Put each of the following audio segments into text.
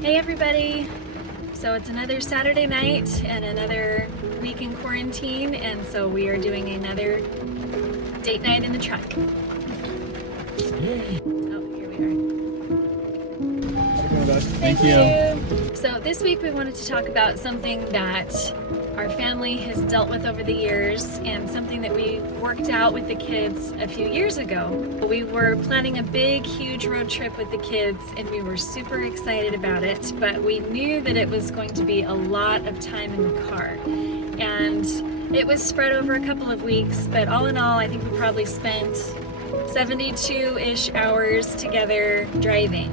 Hey everybody! So it's another Saturday night and another week in quarantine, and so we are doing another date night in the truck. Oh, here we are. Thank you. So this week we wanted to talk about something that our family has dealt with over the years and something that we worked out with the kids a few years ago. We were planning a big, huge road trip with the kids and we were super excited about it, but we knew that it was going to be a lot of time in the car. And it was spread over a couple of weeks, but all in all, I think we probably spent 72-ish hours together driving,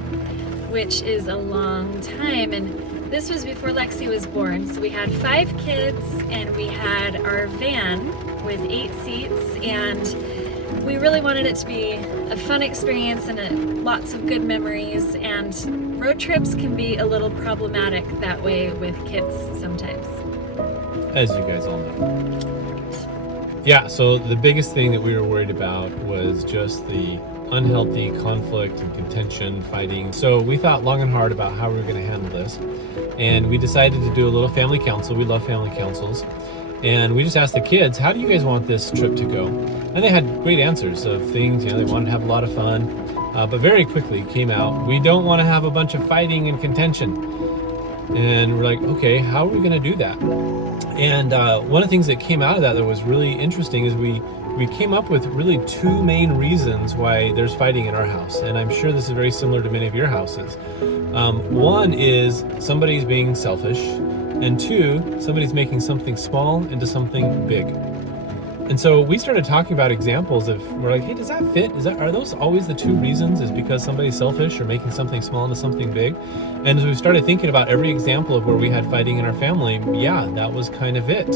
which is a long time. And this was before Lexi was born, so we had 5 kids and we had our van with 8 seats, and we really wanted it to be a fun experience and lots of good memories. And road trips can be a little problematic that way with kids sometimes, As you guys all know. Yeah, so the biggest thing that we were worried about was just the unhealthy conflict and contention, fighting. So we thought long and hard about how we were going to handle this, and we decided to do a little family council. We love family councils, and we just asked the kids, how do you guys want this trip to go? And they had great answers of things, they wanted to have a lot of fun, but very quickly came out, we don't want to have a bunch of fighting and contention. And we're like, okay, how are we going to do that? And one of the things that came out of that was really interesting is we came up with really 2 main reasons why there's fighting in our house. And I'm sure this is very similar to many of your houses. One is somebody's being selfish, and 2, somebody's making something small into something big. And so we started talking about examples of, we're like, hey, does that fit? Are those always the 2 reasons? Is because somebody's selfish or making something small into something big? And as we started thinking about every example of where we had fighting in our family, yeah, that was kind of it.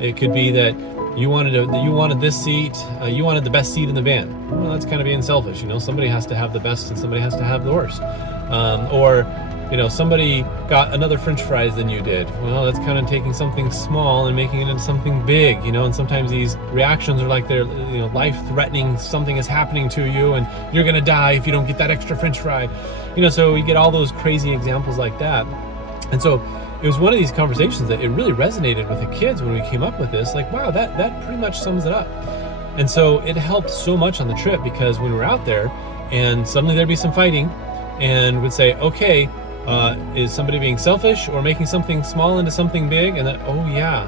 It could be that you wanted this seat, you wanted the best seat in the van. Well, that's kind of being selfish. Somebody has to have the best and somebody has to have the worst. Or somebody got another French fries than you did. Well, that's kind of taking something small and making it into something big, and sometimes these reactions are like they're, life-threatening. Something is happening to you and you're gonna die if you don't get that extra French fry. So we get all those crazy examples like that. And so it was one of these conversations that it really resonated with the kids when we came up with this, like, wow, that pretty much sums it up. And so it helped so much on the trip, because when we're out there and suddenly there'd be some fighting and we'd say, okay, is somebody being selfish or making something small into something big? And then, oh yeah,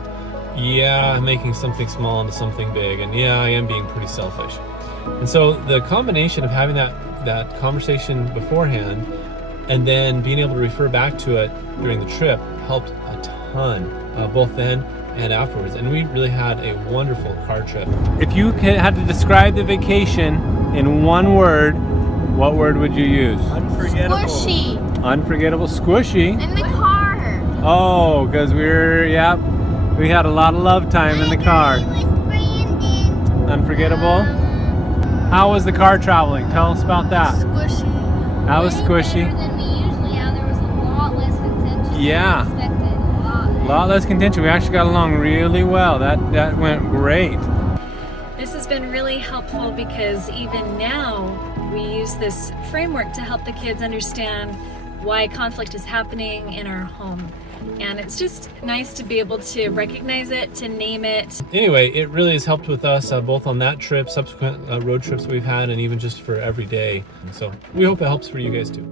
I'm making something small into something big, and yeah, I am being pretty selfish. And so the combination of having that conversation beforehand and then being able to refer back to it during the trip helped a ton, both then and afterwards. And we really had a wonderful car trip. If you had to describe the vacation in one word, what word would you use? Unforgettable. Squishy. Unforgettable. Squishy. In the car. Oh, because we had a lot of love time in the car. With Brandon. Unforgettable. How was the car traveling? Tell us about that. Squishy. That was squishy. Better than we usually have. There was a lot less contention Yeah. than expected. A lot less contention. We actually got along really well. That went great. This has been really helpful because even now we use this framework to help the kids understand why conflict is happening in our home. And it's just nice to be able to recognize it, to name it. Anyway, it really has helped with us both on that trip, subsequent road trips we've had, and even just for every day. So we hope it helps for you guys too.